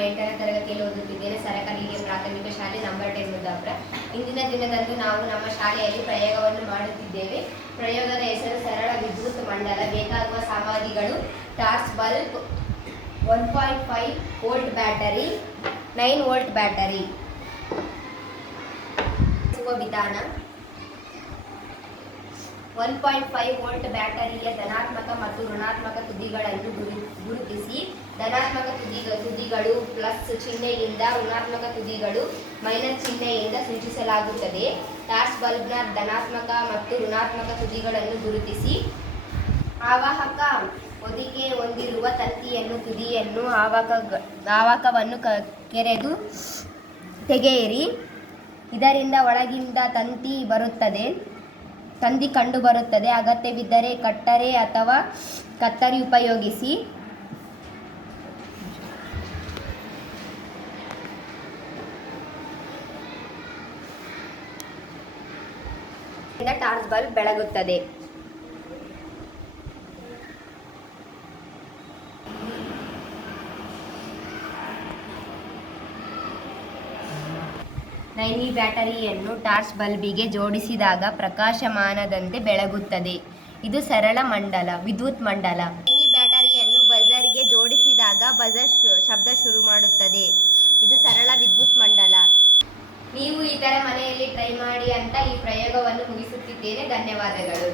ಎಂಟನೇ ತರಗತಿಯಲ್ಲಿ ಓದುತ್ತಿದ್ದೇನೆ. ಸರಕಾರಿ ಹಿರಿಯ ಪ್ರಾಥಮಿಕ ಶಾಲೆ ನಂಬರ್ ಟೆನ್ ಮುದ್ದಾಪುರ. ಇಂದಿನ ದಿನದಂದು ನಾವು ನಮ್ಮ ಶಾಲೆಯಲ್ಲಿ ಪ್ರಯೋಗವನ್ನು ಮಾಡುತ್ತಿದ್ದೇವೆ. ಪ್ರಯೋಗದ ಹೆಸರು ಸರಳ ವಿದ್ಯುತ್ ಮಂಡಲ. ಬೇಕಾಗುವ ಸಾಮಗ್ರಿಗಳು torch bulb, one point five volt battery, nine volt battery. ವಿಧಾನ, ಒನ್ ಪಾಯಿಂಟ್ ಫೈವ್ ವೋಲ್ಟ್ ಬ್ಯಾಟರಿಯ ಧನಾತ್ಮಕ ಮತ್ತು ಋಣಾತ್ಮಕ ತುದಿಗಳನ್ನು ಗುರು- ಗುರುತಿಸಿ. ಧನಾತ್ಮಕ ತುದಿ ತುದಿಗಳು ಪ್ಲಸ್ ಚಿಹ್ನೆಯಿಂದ ಋಣಾತ್ಮಕ ತುದಿಗಳು ಮೈನಸ್ ಚಿಹ್ನೆಯಿಂದ ಸೂಚಿಸಲಾಗುತ್ತದೆ. ಟಾರ್ಚ್ ಬಲ್ಬ್ನ ಧನಾತ್ಮಕ ಮತ್ತು ಋಣಾತ್ಮಕ ತುದಿಗಳನ್ನು ಗುರುತಿಸಿ. ಆವಾಹಕ ಹೊದಿಕೆ ಹೊಂದಿರುವ ತಂತಿಯನ್ನು ತುದಿಯನ್ನು ಆವಾಕ ಆವಾಕವನ್ನು ಕ ಕೆರೆದು ತೆಗೆಯಿರಿ. ಇದರಿಂದ ಒಳಗಿಂದ ತಂತಿ ಬರುತ್ತದೆ. ತಂತಿ ಕಂಡುಬರುತ್ತದೆ. ಅಗತ್ಯವಿದ್ದರೆ ಕಟ್ಟರೆ ಅಥವಾ ಕತ್ತರಿ ಉಪಯೋಗಿಸಿ. ಟಾರ್ಚ್ ಬಲ್ಬ್ ಬೆಳಗುತ್ತದೆ. ನೈನಿ ಬ್ಯಾಟರಿಯನ್ನು ಟಾರ್ಚ್ ಬಲ್ಬಿಗೆ ಜೋಡಿಸಿದಾಗ ಪ್ರಕಾಶಮಾನದಂತೆ ಬೆಳಗುತ್ತದೆ. ಇದು ಸರಳ ಮಂಡಲ, ವಿದ್ಯುತ್ ಮಂಡಲ. ನೈನಿ ಬ್ಯಾಟರಿಯನ್ನು ಬಜರ್ಗೆ ಜೋಡಿಸಿದಾಗ ಬಜರ್ ಶಬ್ದ ಶುರು ಮಾಡುತ್ತದೆ. ಇದು ಸರಳ ವಿದ್ಯುತ್ ಮಂಡಲ. ನೀವು ಈ ಥರ ಮನೆಯಲ್ಲಿ ಟ್ರೈ ಮಾಡಿ ಅಂತ ಈ ಪ್ರಯೋಗವನ್ನು ಮುಗಿಸುತ್ತಿದ್ದೇನೆ ಧನ್ಯವಾದಗಳು.